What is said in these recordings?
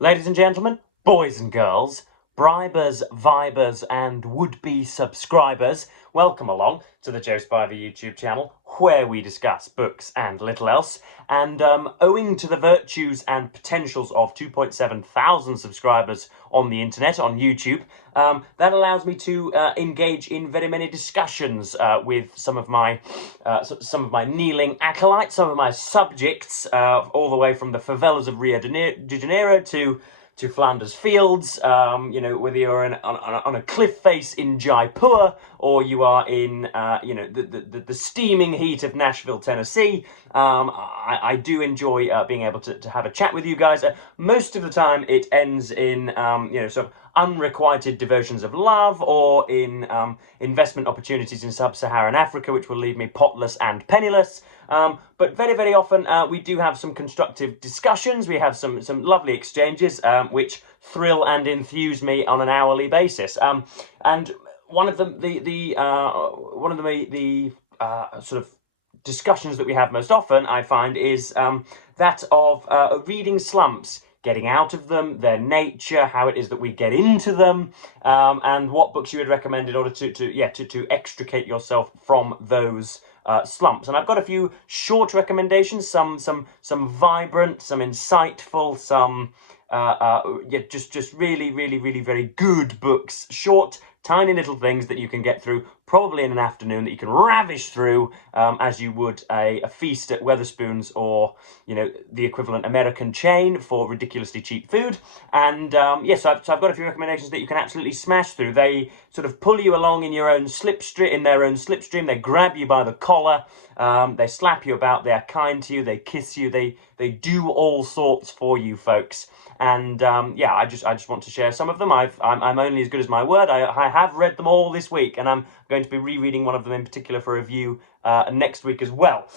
Ladies and gentlemen, boys and girls, bribers, vibers, and would-be subscribers, welcome along to the Joe Spiver YouTube channel, where we discuss books and little else. And owing to the virtues and potentials of 2.7 thousand subscribers on the internet, on YouTube, that allows me to engage in very many discussions with some of my kneeling acolytes, some of my subjects, all the way from the favelas of Rio de Janeiro to Flanders Fields, whether you're on a cliff face in Jaipur or you are in, the steaming heat of Nashville, Tennessee. I do enjoy being able to have a chat with you guys. Most of the time it ends in, sort of unrequited diversions of love or in investment opportunities in sub-Saharan Africa, which will leave me potless and penniless. But very, very often we do have some constructive discussions. We have some lovely exchanges, which thrill and enthuse me on an hourly basis. And one of the sort of discussions that we have most often, I find, is that of reading slumps, getting out of them, their nature, how it is that we get into them, and what books you would recommend in order to extricate yourself from those slumps. And I've got a few short recommendations, some vibrant, some insightful, some just really, really, really very good books. Short, tiny little things that you can get through probably in an afternoon, that you can ravish through as you would a feast at Wetherspoons or, the equivalent American chain for ridiculously cheap food. And yes, so I've got a few recommendations that you can absolutely smash through. They sort of pull you along in your own slipstream, They grab you by the collar. They slap you about. They are kind to you. They kiss you. They do all sorts for you, folks. And I just want to share some of them. I'm only as good as my word. I have read them all this week, and I'm going to be rereading one of them in particular for review next week as well.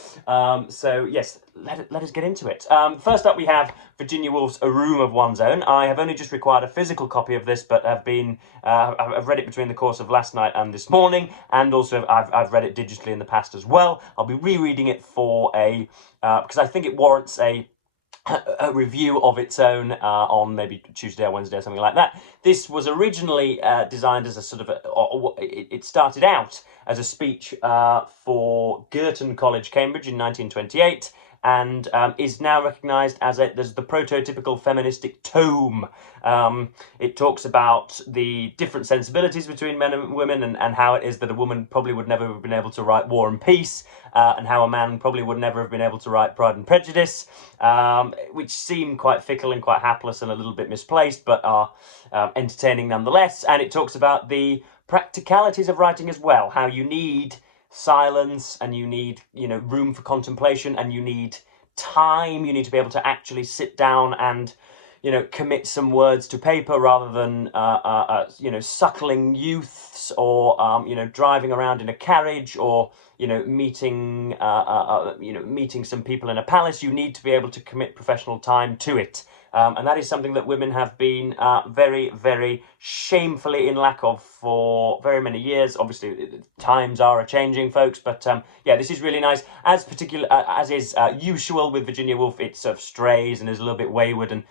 So yes, let us get into it. First up, we have Virginia Woolf's A Room of One's Own. I have only just required a physical copy of this, but I've read it between the course of last night and this morning, and also I've read it digitally in the past as well. I'll be rereading it for because I think it warrants a review of its own on maybe Tuesday or Wednesday or something like that. This was originally designed as a sort of it started out as a speech for Girton College, Cambridge in 1928, and is now recognised as the prototypical feministic tome. It talks about the different sensibilities between men and women, and how it is that a woman probably would never have been able to write War and Peace, and how a man probably would never have been able to write Pride and Prejudice, which seem quite fickle and quite hapless and a little bit misplaced, but are entertaining nonetheless. And it talks about the practicalities of writing as well, how you need silence, and you need room for contemplation, and you need time. You need to be able to actually sit down and commit some words to paper, rather than suckling youths, or driving around in a carriage, or meeting meeting some people in a palace. You need to be able to commit professional time to it. And that is something that women have been very, very shamefully in lack of for very many years. Obviously, times are a-changing, folks, but yeah, this is really nice. As is usual with Virginia Woolf, it sort of strays and is a little bit wayward, and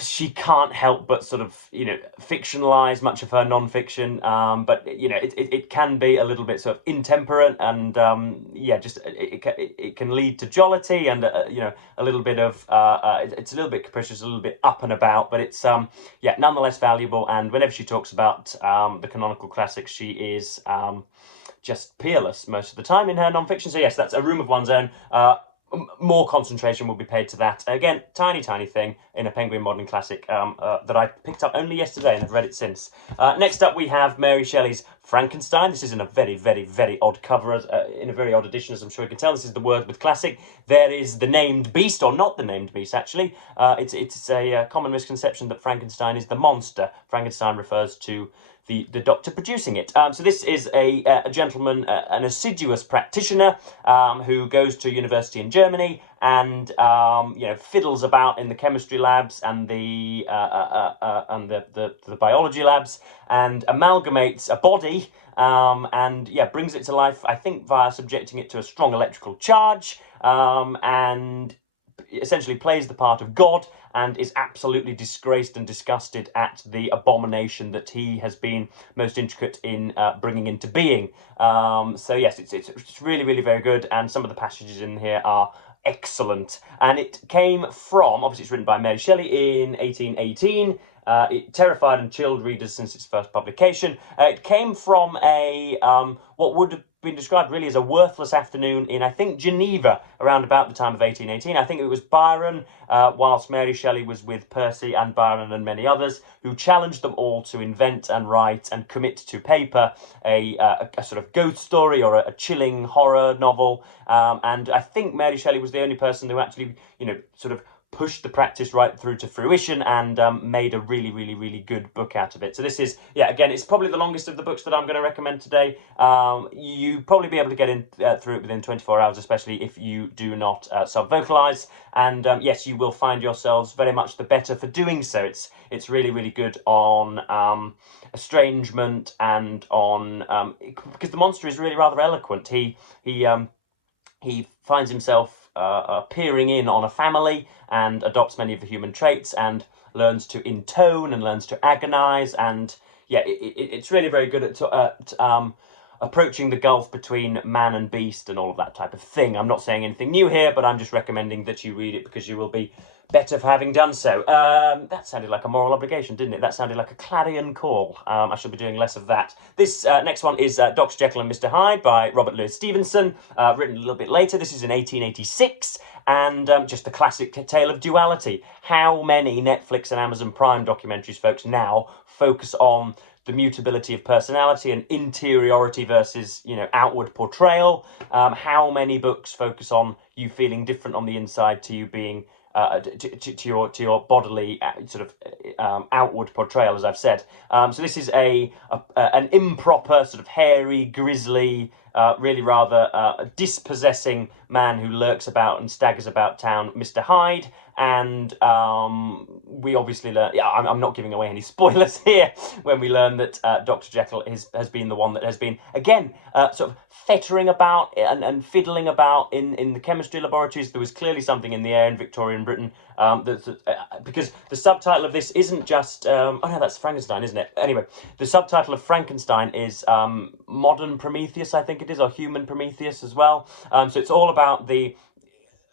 she can't help but sort of, fictionalize much of her non-fiction, but, it can be a little bit sort of intemperate, and, it can lead to jollity, and, a little bit of, it's a little bit capricious, a little bit up and about, but it's, nonetheless valuable. And whenever she talks about the canonical classics, she is just peerless most of the time in her non-fiction. So yes, that's A Room of One's Own. More concentration will be paid to that. Again, tiny thing in a Penguin Modern Classic that I picked up only yesterday and have read it since. Next up, we have Mary Shelley's Frankenstein. This is in a very, very, very odd cover, in a very odd edition, as I'm sure you can tell. This is the Wordsworth Classic. There is the named beast, or not the named beast, actually. It's a common misconception that Frankenstein is the monster. Frankenstein refers to the doctor producing it. So this is a gentleman, an assiduous practitioner, who goes to university in Germany and fiddles about in the chemistry labs and the biology labs, and amalgamates a body, and brings it to life, I think via subjecting it to a strong electrical charge, and essentially plays the part of God and is absolutely disgraced and disgusted at the abomination that he has been most intricate in bringing into being. So yes, it's really, really very good, and some of the passages in here are excellent. And it came from, obviously it's written by Mary Shelley in 1818. It terrified and chilled readers since its first publication. It came from a what would have been described really as a worthless afternoon in, I think, Geneva, around about the time of 1818. I think it was Byron, whilst Mary Shelley was with Percy and Byron and many others, who challenged them all to invent and write and commit to paper a sort of ghost story or a chilling horror novel. And I think Mary Shelley was the only person who actually, sort of pushed the practice right through to fruition and made a really, really, really good book out of it. So this is, again, it's probably the longest of the books that I'm going to recommend today. You probably be able to get in through it within 24 hours, especially if you do not sub-vocalize. And yes, you will find yourselves very much the better for doing so. It's really, really good on estrangement and on because the monster is really rather eloquent. He finds himself peering in on a family and adopts many of the human traits and learns to intone and learns to agonize. And it's really very good at approaching the gulf between man and beast and all of that type of thing. I'm not saying anything new here, but I'm just recommending that you read it because you will be better for having done so. That sounded like a moral obligation, didn't it? That sounded like a clarion call. I shall be doing less of that. This next one is Dr. Jeckel and Mr Hyde by Robert Louis Stevenson, written a little bit later. This is in 1886, and just the classic tale of duality. How many Netflix and Amazon Prime documentaries, folks, now focus on the mutability of personality and interiority versus, outward portrayal? How many books focus on you feeling different on the inside to you being to your bodily sort of outward portrayal, as I've said. So this is an improper, sort of hairy, grisly, really rather dispossessing man who lurks about and staggers about town, Mr. Hyde. And we obviously learn, I'm not giving away any spoilers here, when we learn that Dr. Jekyll has been the one that has been, again, sort of fettering about and fiddling about in the chemistry laboratories. There was clearly something in the air in Victorian Britain, because the subtitle of this isn't just, oh no, that's Frankenstein, isn't it? Anyway, the subtitle of Frankenstein is Modern Prometheus, I think it is, or Human Prometheus as well. So it's all about the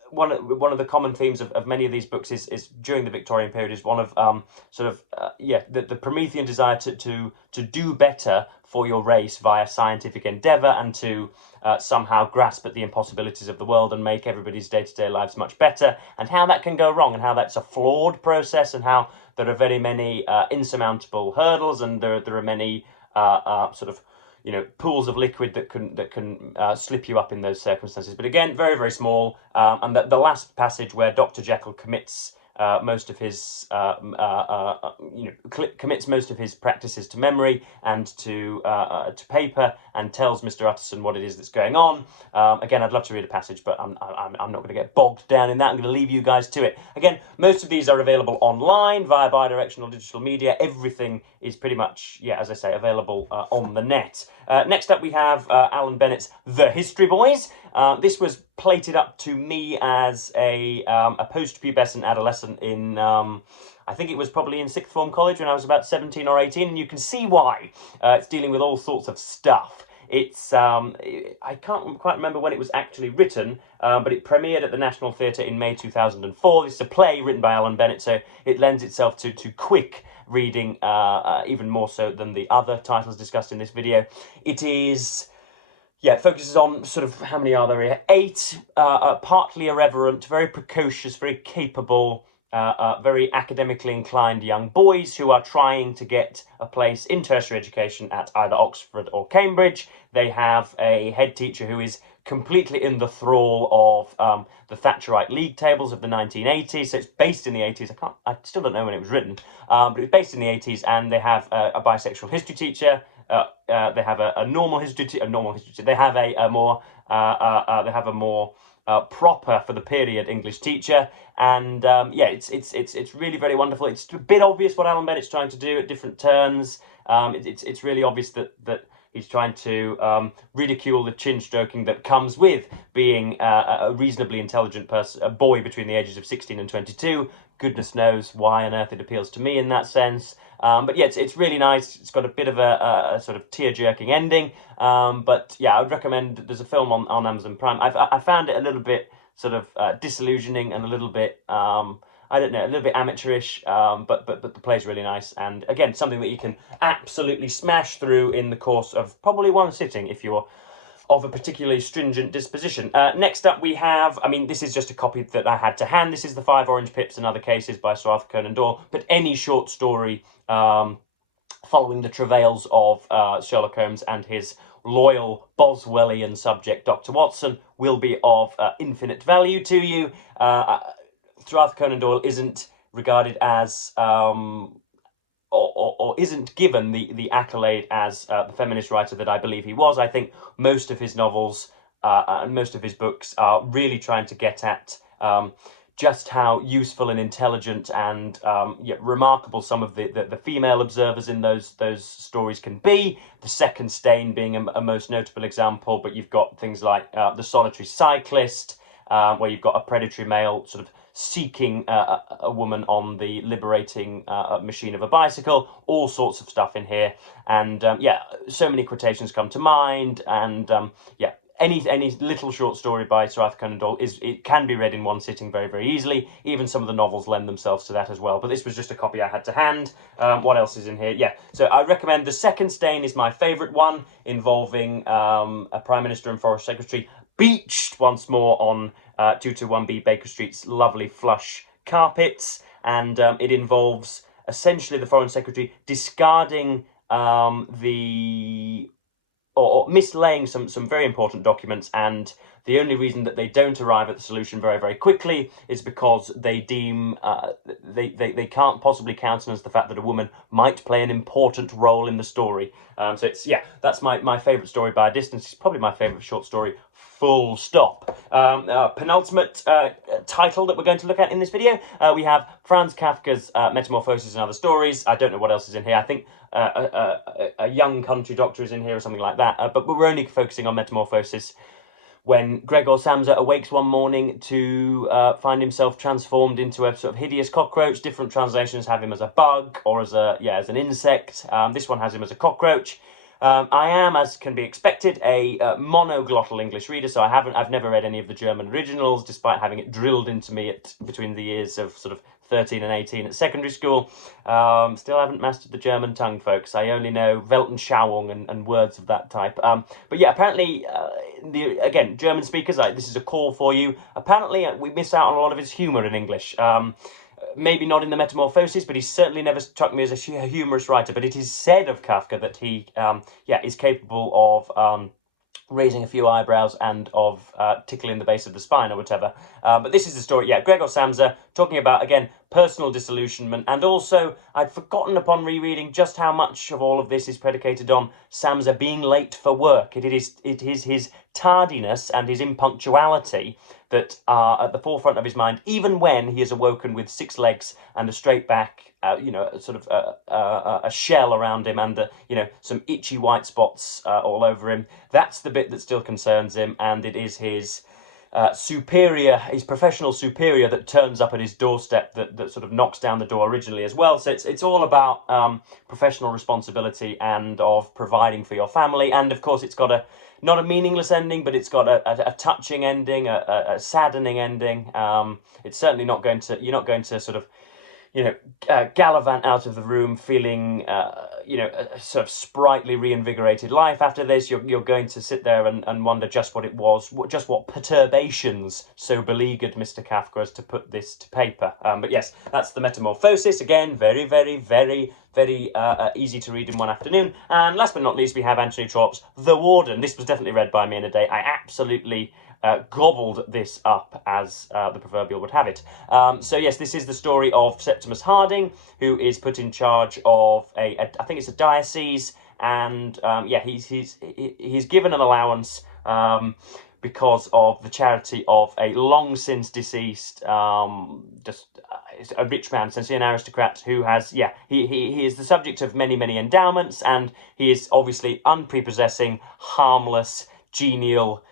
one of the common themes of many of these books is during the Victorian period is one of the Promethean desire to do better for your race via scientific endeavor and to somehow grasp at the impossibilities of the world and make everybody's day-to-day lives much better, and how that can go wrong and how that's a flawed process and how there are very many insurmountable hurdles and there are many sort of pools of liquid that can slip you up in those circumstances. But again, very, very small. And the last passage where Dr. Jekyll commits most of his commits most of his practices to memory and to paper and tells Mr. Utterson what it is that's going on. Again, I'd love to read a passage, but I'm not going to get bogged down in that. I'm going to leave you guys to it. Again, most of these are available online via bidirectional digital media. Everything is pretty much, as I say, available on the net. Next up, we have Alan Bennett's The History Boys. This was plated up to me as a post-pubescent adolescent in, I think it was probably in sixth form college when I was about 17 or 18, and you can see why. It's dealing with all sorts of stuff. It's, I can't quite remember when it was actually written, but it premiered at the National Theatre in May 2004. It's a play written by Alan Bennett, so it lends itself to quick reading, even more so than the other titles discussed in this video. It is... it focuses on sort of, how many are there here? 8 partly irreverent, very precocious, very capable, very academically inclined young boys who are trying to get a place in tertiary education at either Oxford or Cambridge. They have a head teacher who is completely in the thrall of the Thatcherite league tables of the 1980s. So it's based in the 80s. I still don't know when it was written, but it's based in the 80s, and they have a bisexual history teacher. They have a normal history teacher. They have a more proper for the period English teacher, and it's really very wonderful. It's a bit obvious what Alan Bennett's trying to do at different turns. It's really obvious that He's trying to ridicule the chin stroking that comes with being a reasonably intelligent person, a boy between the ages of 16 and 22. Goodness knows why on earth it appeals to me in that sense. But yeah, it's really nice. It's got a bit of a sort of tear-jerking ending. But yeah, I would recommend. There's a film on Amazon Prime. I found it a little bit sort of disillusioning and a little bit I don't know, a little bit amateurish, but the play's really nice, and again, something that you can absolutely smash through in the course of probably one sitting if you're of a particularly stringent disposition. Next up we have, I mean, this is just a copy that I had to hand. This is The Five Orange Pips and Other Cases by Sir Arthur Conan Doyle, but any short story following the travails of Sherlock Holmes and his loyal Boswellian subject, Dr. Watson, will be of infinite value to you. Sir Arthur Conan Doyle isn't regarded as or isn't given the accolade as the feminist writer that I believe he was. I think most of his novels and most of his books are really trying to get at just how useful and intelligent and remarkable some of the female observers in those stories can be. The Second Stain being a most notable example, but you've got things like The Solitary Cyclist, where you've got a predatory male sort of seeking a woman on the liberating machine of a bicycle, all sorts of stuff in here, and yeah, so many quotations come to mind, and yeah, any little short story by Sir Arthur Conan Doyle it can be read in one sitting very, very easily. Even some of the novels lend themselves to that as well, but this was just a copy I had to hand. What else is in here? Yeah, so I recommend The Second Stain is my favourite one, involving a Prime Minister and Foreign Secretary beached once more on 221B Baker Street's lovely flush carpets, and it involves essentially the Foreign Secretary discarding or mislaying some very important documents, and the only reason that they don't arrive at the solution very, very quickly is because they deem they can't possibly countenance the fact that a woman might play an important role in the story. So it's, yeah, that's my favourite story by a distance. It's probably my favourite short story, full stop. Penultimate title that we're going to look at in this video, we have Franz Kafka's Metamorphosis and Other Stories. I don't know what else is in here. I think a young country doctor is in here or something like that, but we're only focusing on Metamorphosis, when Gregor Samsa awakes one morning to find himself transformed into a sort of hideous cockroach. Different translations have him as a bug or as an insect. This one has him as a cockroach. I am, as can be expected, a monoglottal English reader, so I've never read any of the German originals, despite having it drilled into me between the years of sort of 13 and 18 at secondary school. Still haven't mastered the German tongue, folks. I only know Weltanschauung and words of that type. But yeah, apparently, again, German speakers, this is a call for you. Apparently, we miss out on a lot of his humour in English. Maybe not in the Metamorphosis, but he's certainly never struck me as a humorous writer. But it is said of Kafka that he, is capable of raising a few eyebrows and of tickling the base of the spine or whatever. But this is the story, yeah, Gregor Samsa, talking about, again, personal disillusionment, and also I'd forgotten upon rereading just how much of all of this is predicated on Samsa being late for work. It is his tardiness and his impunctuality that are at the forefront of his mind, even when he is awoken with 6 legs and a straight back, sort of a shell around him and, some itchy white spots all over him. That's the bit that still concerns him, and it is his his professional superior that turns up at his doorstep that sort of knocks down the door originally as well. So it's all about professional responsibility and of providing for your family, and of course it's got not a meaningless ending, but it's got a touching ending, a saddening ending. It's certainly not going to, you're not going to sort of, gallivant out of the room feeling, a sort of sprightly, reinvigorated life after this. You're going to sit there and wonder just what it was, just what perturbations so beleaguered Mr. Kafka as to put this to paper. But yes, that's the Metamorphosis. Again, very, very, very, very easy to read in one afternoon. And last but not least, we have Anthony Trollope's The Warden. This was definitely read by me in a day. I absolutely gobbled this up, as the proverbial would have it. So yes, this is the story of Septimus Harding, who is put in charge of I think it's a diocese, and he's given an allowance because of the charity of a long since deceased, a rich man, essentially an aristocrat who has, he is the subject of many, many endowments, and he is obviously unprepossessing, harmless, genial,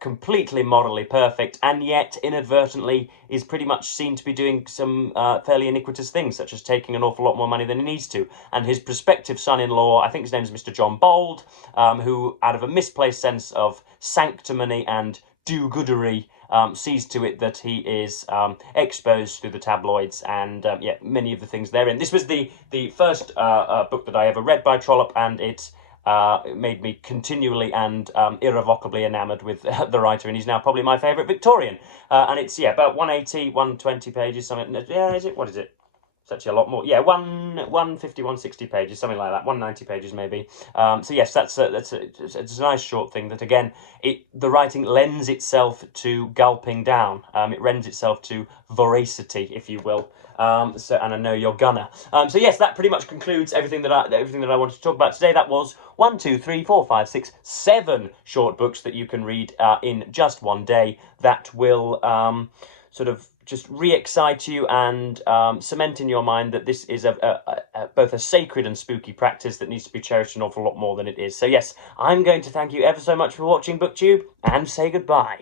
completely morally perfect, and yet inadvertently is pretty much seen to be doing some fairly iniquitous things, such as taking an awful lot more money than he needs to. And his prospective son-in-law, I think his name is Mr. John Bold, who, out of a misplaced sense of sanctimony and do-goodery, sees to it that he is exposed through the tabloids and many of the things therein. This was the first book that I ever read by Trollope, and it made me continually and irrevocably enamoured with the writer, and he's now probably my favourite Victorian. And it's, about 180, 120 pages, something. Yeah, is it? What is it? It's actually a lot more. Yeah, 150, 160 pages, something like that. 190 pages maybe. So yes, it's a nice short thing that, again, the writing lends itself to gulping down. It lends itself to voracity, if you will. And I know you're gonna. So yes, that pretty much concludes everything that I wanted to talk about today. That was 1, 2, 3, 4, 5, 6, 7 short books that you can read in just one day. That will sort of just re-excite you and cement in your mind that this is both a sacred and spooky practice that needs to be cherished an awful lot more than it is. So yes, I'm going to thank you ever so much for watching BookTube, and say goodbye.